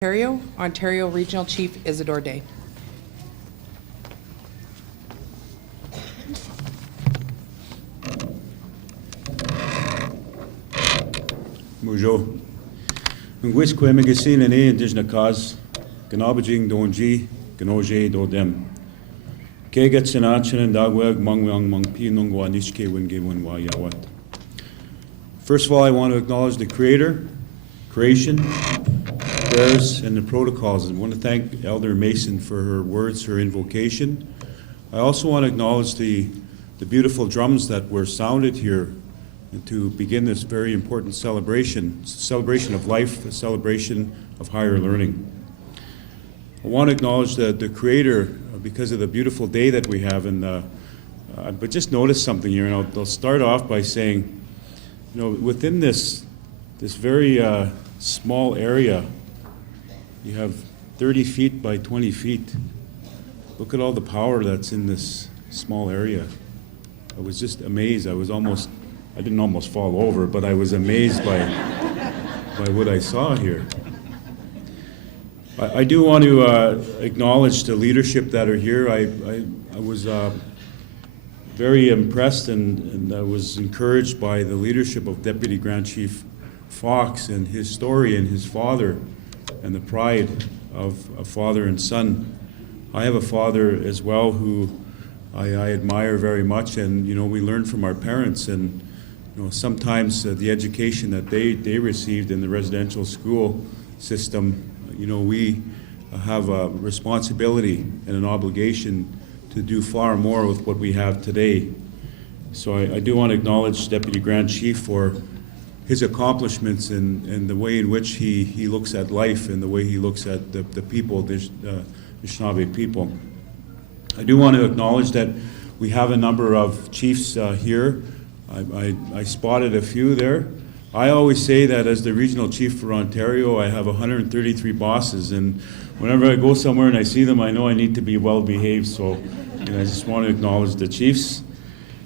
Ontario Regional Chief Isadore Day. Bonjour. Ngwis kweme gesehen in indigenous cause, ganabajing donji, ganoje do dem. Kegat senachin and dagweg mangwang mang pinungwa nishke winge winwa yawat. First of all, I want to acknowledge the Creator, creation, prayers, and the protocols. I want to thank Elder Mason for her words, her invocation. I also want to acknowledge the beautiful drums that were sounded here and to begin this very important celebration. It's a celebration of life, a celebration of higher learning. I want to acknowledge the Creator because of the beautiful day that we have. But just notice something here, and I'll start off by saying, you know, within this very small area, you have 30 feet by 20 feet. Look at all the power that's in this small area. I was just amazed. I didn't almost fall over, but I was amazed by what I saw here. I do want to acknowledge the leadership that are here. I was very impressed and I was encouraged by the leadership of Deputy Grand Chief Fox and his story and his father and the pride of a father and son. I have a father as well who I admire very much, and you know, we learn from our parents, and you know, sometimes the education that they received in the residential school system, you know, we have a responsibility and an obligation to do far more with what we have today. So I do want to acknowledge Deputy Grand Chief for his accomplishments and the way in which he looks at life and the way he looks at the people, the Nishnawbe people. I do want to acknowledge that we have a number of chiefs here. I spotted a few there. I always say that as the regional chief for Ontario, I have 133 bosses, and whenever I go somewhere and I see them, I know I need to be well behaved, so you know, I just want to acknowledge the chiefs.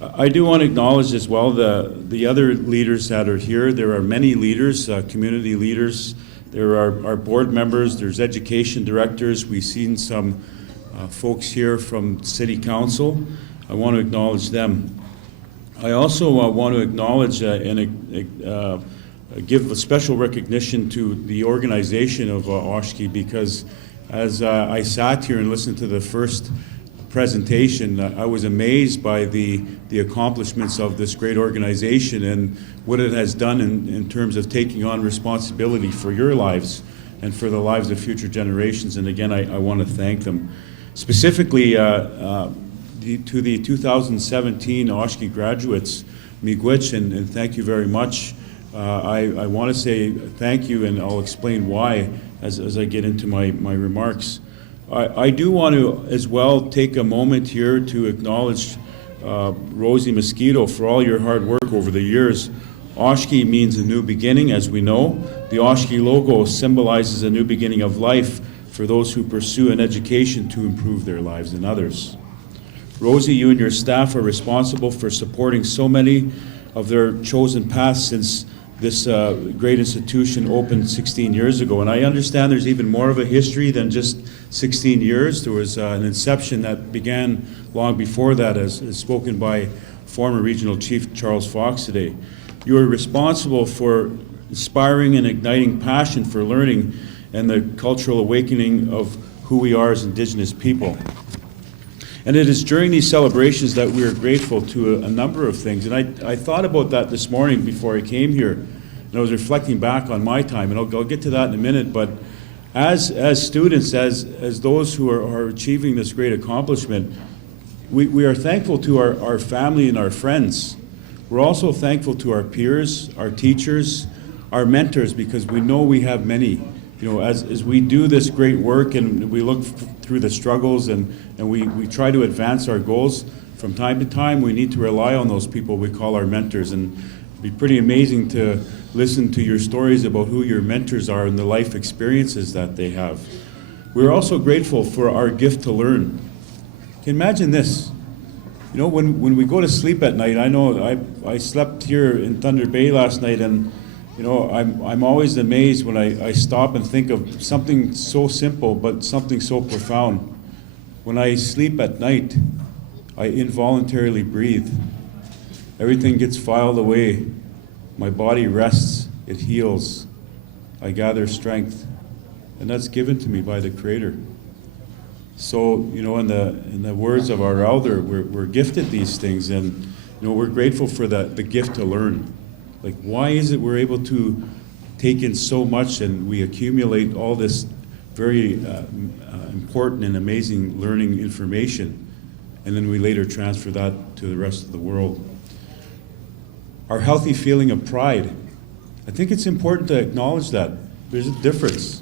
I do want to acknowledge as well the other leaders that are here. There are many leaders, community leaders. There are board members, there's education directors. We've seen some folks here from City Council. I want to acknowledge them. I also want to acknowledge and give a special recognition to the organization of Oshki, because as I sat here and listened to the first presentation, I was amazed by the accomplishments of this great organization and what it has done in terms of taking on responsibility for your lives and for the lives of future generations. And again, I want to thank them. Specifically, to the 2017 Oshki graduates, miigwech, and thank you very much. I want to say thank you, and I'll explain why as I get into my remarks. I do want to as well take a moment here to acknowledge Rosie Mosquito for all your hard work over the years. Oshki means a new beginning, as we know. The Oshki logo symbolizes a new beginning of life for those who pursue an education to improve their lives and others. Rosie, you and your staff are responsible for supporting so many of their chosen paths since this great institution opened 16 years ago. And I understand there's even more of a history than just 16 years. There was an inception that began long before that, as spoken by former Regional Chief Charles Fox today. You are responsible for inspiring and igniting passion for learning and the cultural awakening of who we are as Indigenous people. And it is during these celebrations that we are grateful to a number of things. And I thought about that this morning before I came here. And I was reflecting back on my time, and I'll get to that in a minute. But as students, as those who are achieving this great accomplishment, we are thankful to our family and our friends. We're also thankful to our peers, our teachers, our mentors, because we know we have many. You know, as we do this great work and we look through the struggles and we try to advance our goals, from time to time we need to rely on those people we call our mentors. And it'd be pretty amazing to listen to your stories about who your mentors are and the life experiences that they have. We're also grateful for our gift to learn. Can you imagine this? You know, when we go to sleep at night, I know I slept here in Thunder Bay last night, and You know, I'm always amazed when I stop and think of something so simple, but something so profound. When I sleep at night, I involuntarily breathe. Everything gets filed away. My body rests, it heals. I gather strength. And that's given to me by the Creator. So, you know, in the words of our elder, we're gifted these things, and, you know, we're grateful for the gift to learn. Like, why is it we're able to take in so much and we accumulate all this very important and amazing learning information, and then we later transfer that to the rest of the world? Our healthy feeling of pride. I think it's important to acknowledge that. There's a difference.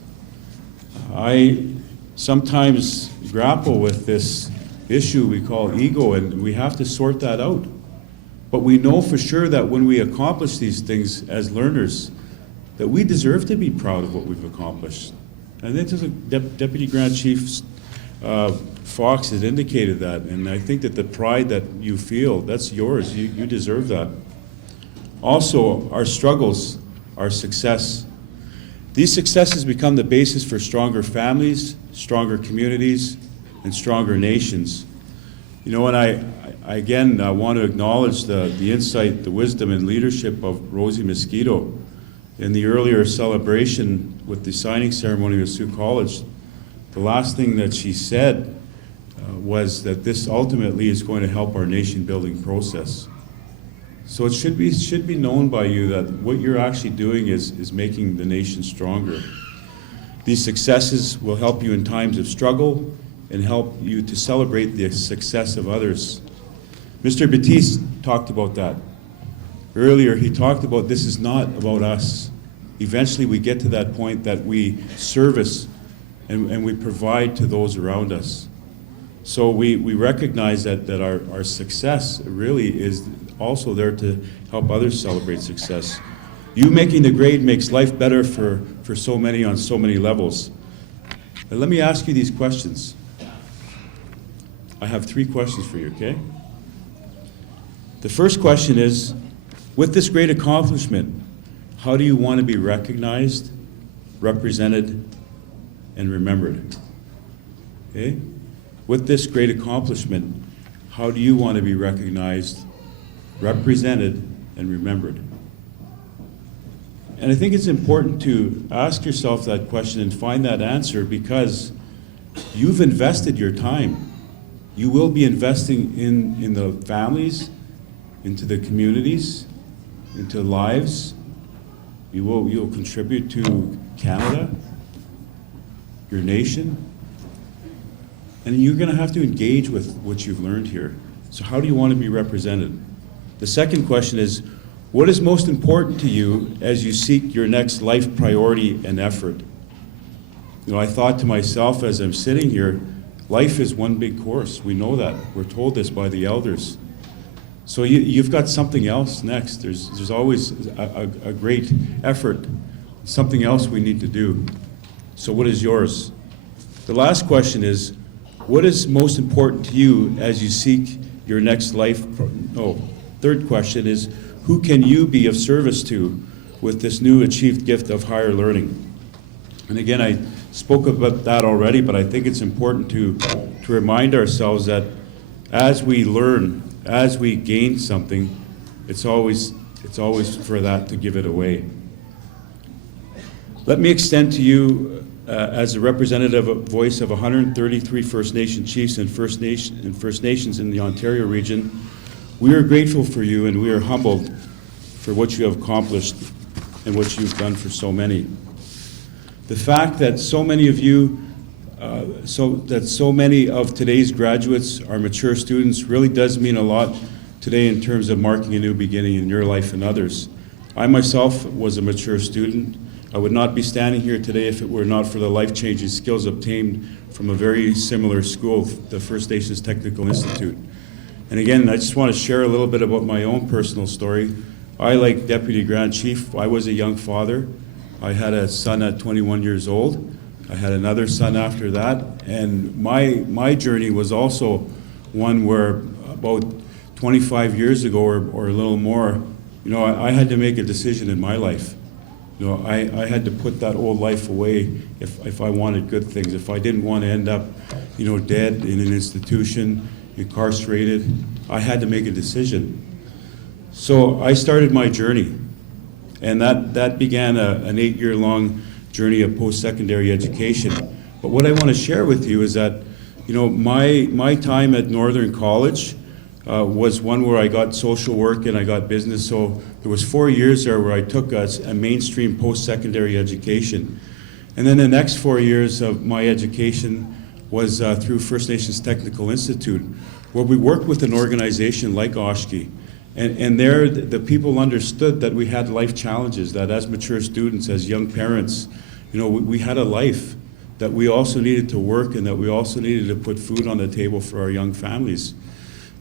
I sometimes grapple with this issue we call ego, and we have to sort that out. But we know for sure that when we accomplish these things as learners, that we deserve to be proud of what we've accomplished. And I think Deputy Grand Chief Fox has indicated that, and I think that the pride that you feel, that's yours. You deserve that. Also, our struggles, our success. These successes become the basis for stronger families, stronger communities, and stronger nations. You know, and I again want to acknowledge the insight, the wisdom, and leadership of Rosie Mosquito. In the earlier celebration with the signing ceremony of Sioux College, the last thing that she said was that this ultimately is going to help our nation-building process. So it should be known by you that what you're actually doing is making the nation stronger. These successes will help you in times of struggle and help you to celebrate the success of others. Mr. Batiste talked about that. Earlier, he talked about this is not about us. Eventually, we get to that point that we service and we provide to those around us. So we recognize that our success really is also there to help others celebrate success. You making the grade makes life better for so many on so many levels. But let me ask you these questions. I have 3 questions for you, okay? The first question is, with this great accomplishment, how do you want to be recognized, represented, and remembered? Okay? With this great accomplishment, how do you want to be recognized, represented, and remembered? And I think it's important to ask yourself that question and find that answer, because you've invested your time. You will be investing in the families, into the communities, into lives. You'll contribute to Canada, your nation, and you're going to have to engage with what you've learned here. So how do you want to be represented? The second question is, what is most important to you as you seek your next life priority and effort? You know, I thought to myself as I'm sitting here, life is one big course. We know that. We're told this by the elders. So you've got something else next. There's always a great effort, something else we need to do. So what is yours? The last question is, what is most important to you as you seek your next life? Third question is, who can you be of service to with this new achieved gift of higher learning? And again, I spoke about that already, but I think it's important to remind ourselves that as we learn, as we gain something, it's always for that to give it away. Let me extend to you as a representative voice of 133 First Nation chiefs and First Nations in the Ontario region. We are grateful for you, and we are humbled for what you have accomplished and what you've done for so many. The fact that so many of you, so many of today's graduates are mature students really does mean a lot today in terms of marking a new beginning in your life and others. I myself was a mature student. I would not be standing here today if it were not for the life-changing skills obtained from a very similar school, the First Nations Technical Institute. And again, I just want to share a little bit about my own personal story. I, like Deputy Grand Chief, I was a young father. I had a son at 21 years old. I had another son after that. And my journey was also one where about 25 years ago or a little more, you know, I had to make a decision in my life. You know, I had to put that old life away if I wanted good things. If I didn't want to end up, you know, dead in an institution, incarcerated, I had to make a decision. So I started my journey, and that began an 8-year-long journey of post-secondary education. But what I want to share with you is that, you know, my time at Northern College was one where I got social work and I got business. So there was 4 years there where I took a mainstream post-secondary education. And then the next 4 years of my education was through First Nations Technical Institute, where we worked with an organization like Oshki. And there, the people understood that we had life challenges, that as mature students, as young parents, you know, we had a life, that we also needed to work and that we also needed to put food on the table for our young families.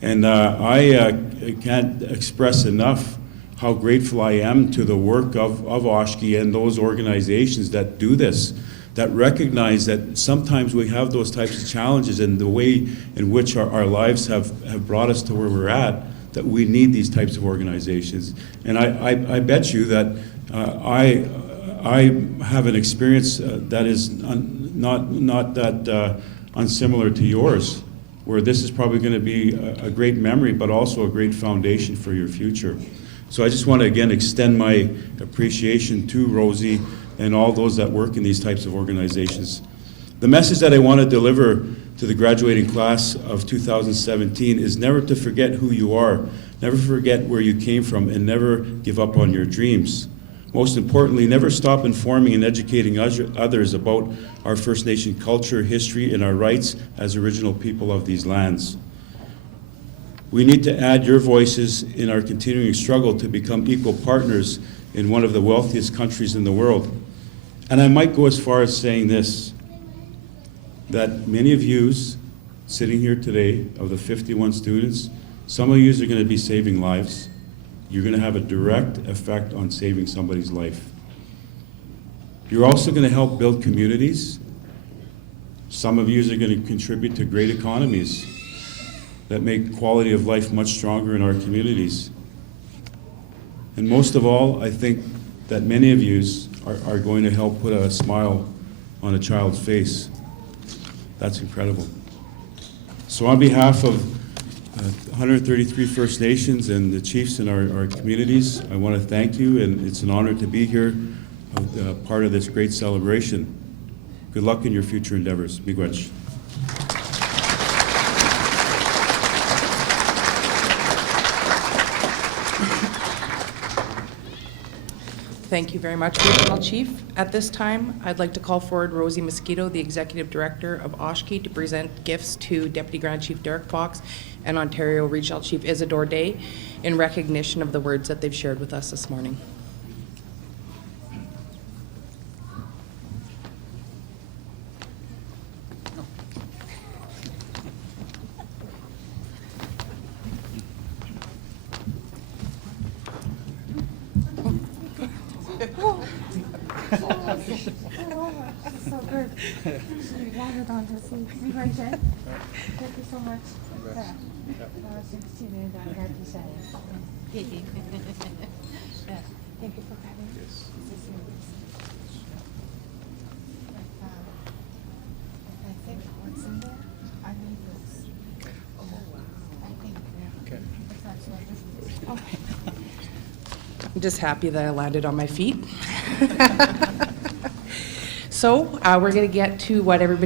And I can't express enough how grateful I am to the work of Oshki and those organizations that do this, that recognize that sometimes we have those types of challenges, and the way in which our lives have brought us to where we're at, that we need these types of organizations. And I bet you that I have an experience that is not that unsimilar to yours, where this is probably going to be a great memory, but also a great foundation for your future. So I just want to again extend my appreciation to Rosie and all those that work in these types of organizations. The message that I want to deliver to the graduating class of 2017 is never to forget who you are, never forget where you came from, and never give up on your dreams. Most importantly, never stop informing and educating others about our First Nation culture, history, and our rights as original people of these lands. We need to add your voices in our continuing struggle to become equal partners in one of the wealthiest countries in the world. And I might go as far as saying this, that many of you sitting here today, of the 51 students, some of you are going to be saving lives. You're going to have a direct effect on saving somebody's life. You're also going to help build communities. Some of you are going to contribute to great economies that make quality of life much stronger in our communities. And most of all, I think that many of you are going to help put a smile on a child's face. That's incredible. So on behalf of 133 First Nations and the chiefs in our communities, I want to thank you, and it's an honor to be here, part of this great celebration. Good luck in your future endeavors. Miigwech. Thank you very much, Regional Chief. At this time, I'd like to call forward Rosie Mosquito, the Executive Director of Oshki, to present gifts to Deputy Grand Chief Derek Fox and Ontario Regional Chief Isadore Day in recognition of the words that they've shared with us this morning. So good. She wanted on her seat. You right there? Thank you so much. Yeah. She did that. I had to say it. Yeah. Thank you for coming. Yes. I think what's in there, I need this. Oh, wow. I think, yeah. Okay. If that's what this is. Okay. I'm just happy that I landed on my feet. So we're going to get to what everybody